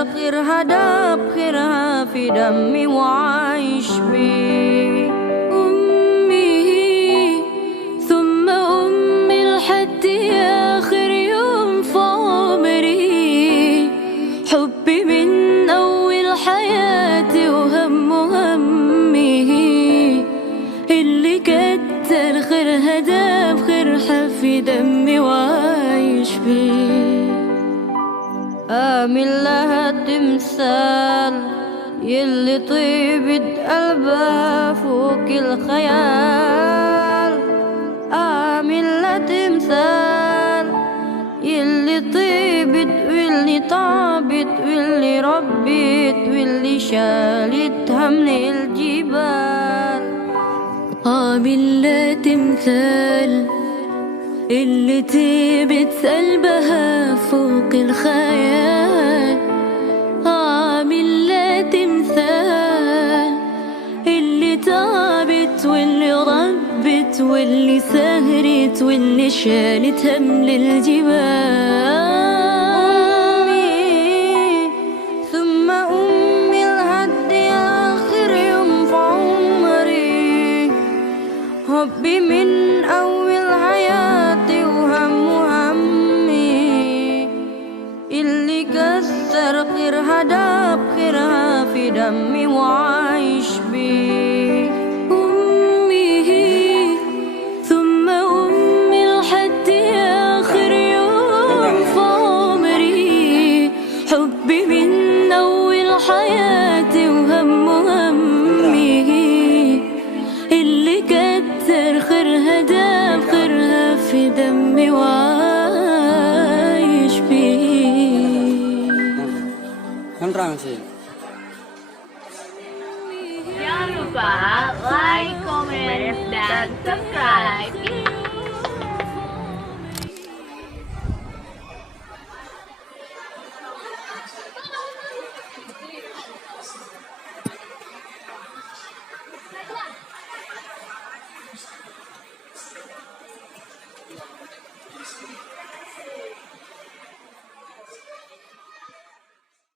كسر خيرها داب خيرها في دمي وعايش بيه. أمي ثم أمي لحد آخر يوم في عمري، حبي من أول حياتي وهم همي، اللي كتر خيرها داب خيرها في دمي وعايش بيه. آمن لها تمثال يلي طيبت قلبها فوق الخيال، آمن لها تمثال يلي طيبت واللي طابت واللي ربت واللي شالت حمل الجبال. آمن لها تمثال اللي طيبت قلبها فوق الخيال، عامل لا تمثال اللي تعبت واللي ربت واللي سهرت واللي شالت حمل الجبال. أمي ثم أمي لحد آخر يوم في عمري، حبي من أول حياتي وهم همي، اللي كسر خيرها داب خيرها في دمي وعايش بيه. أمي ثم أمي لحد آخر يوم في عمري، حبي من أول حياتي وهم همي، اللي كتر خيرها داب خيرها في دمي وعايش بيه. Jangan lupa like, comment, dan subscribe